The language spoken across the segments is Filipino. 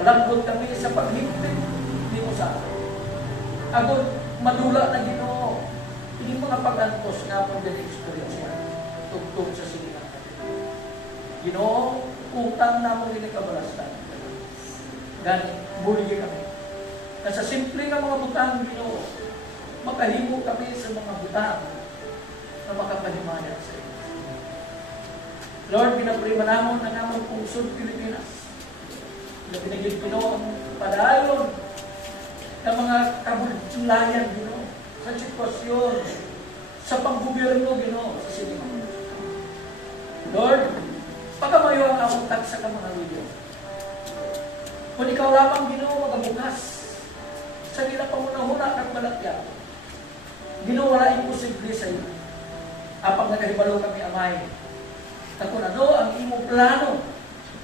Malambot kami sa paghigpit ni mo sa akin. Agod, madula na Ginoo. Hindi mga pag-antos nga po din experience yan. Tugtog sa silingan natin. Ginoo, utang na mo rin kabalastan. Ganit, muli kami. Na sa simple nga mga butang, Ginoo, makahimo kami sa mga butang na makapahimayan sa iyo. Lord, pinaprima namon ang among pungsod Pilipinas. Na pinagid Ginoo ang padayon ng mga kabulsulayan, Ginoo, sa sitwasyon, sa panggobyerno, Ginoo, sa silingan. Lord, pagkamayo ang among tagsa ka mga video. Kung ikaw lamang, Ginoo, magabukas sa nila pamunahuna kang malatya, Ginoo, wala imposible sa iyo. Apang nagahibalo kami, Amay, na kung ano ang imong plano,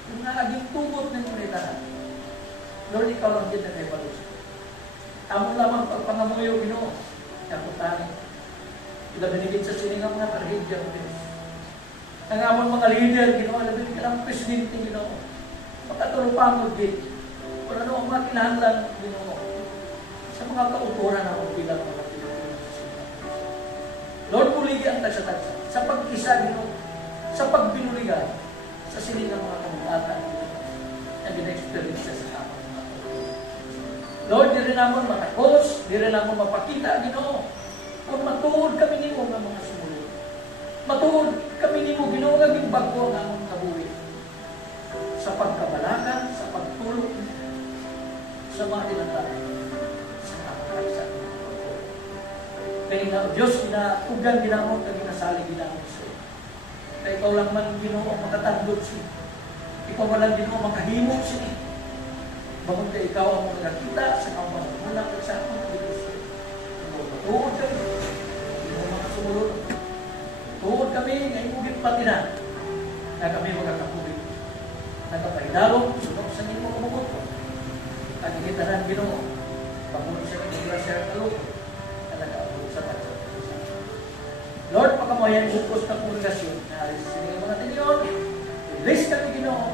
yung naging tugot ng ulitan. Lord, ikaw lang din nagahibalo sa iyo. Among lamang pagpangamuyo, Ginoo, kaputanin. Ila binigit sa siningang mga trahedya ko din. Ang among mga leader, Ginoo, labi ka ng presidente, Ginoo. Makatulupangod din. Kung ano ang mga kinahanglan, Ginoo, sa mga kauturan na akong bilang mga Pilipinas sa siningang. Lord, puligi ang tagsa-tagsa. Sa pag-isa, Ginoo, sa pagbinuligan, sa siningang mga kamutatan, na gina-experience sa kapag. Lord, di rin naman matakos, di rin naman mapakita, Ginoo. Kung matuod kami nimo ng mga sumulod. Matuod kami nimo, Ginoo, naging bago ang among kabuhi. Sa pagkabalakan, sa pagtulog, sa mga tinatawag, sa kapakaisan. Kaya nga, Diyos, ginaugan ginamot na ginasali ginamot sa iyo. Kaya ikaw lang man, Ginoo, makatandod siya. Ikaw man lang, Ginoo, makahimok siya. Bangon ka ikaw ang mga nakita sa kamang mulang at sa akong Diyos. Tuod kami. Hindi mo mga sumulod. Tuod kami, ngayon mugit pati na kami magkakapubig. Nagkapahidarong, sunod sa nimo kumukot ko. At ikitanan, Ginoo, bangon siya ng grasya at kaloko na nag-aabot sa pagsa. Lord, pagkamayan bukos ng kongregasyon na alis sa sinigay mga tinyon, release kami, Ginoo,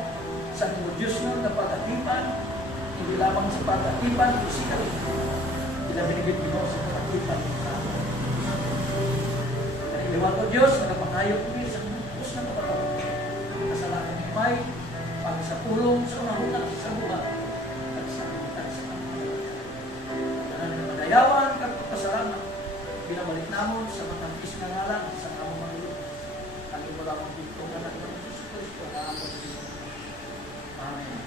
sa mga Diyos mo na pag-atipan. Hindi lamang sa pag-atipan, physical. Hindi na binigit Ginoo sa pag-atipan. Kaya iliwan ko Diyos, nagpapakayo kami sa bukos ng kapatawag. Kasalanan ni May, pag sa pulong, sa unahunang, sa buhat, at sa kamitan sa kapatawag. Kaya na madayawan, kapagpasalamat, binabalik namon sa matangkis na ngalan, sa among mga ilo. Ang iba lamang dito, na ng Jesus Cristo, na amon dito. Amen.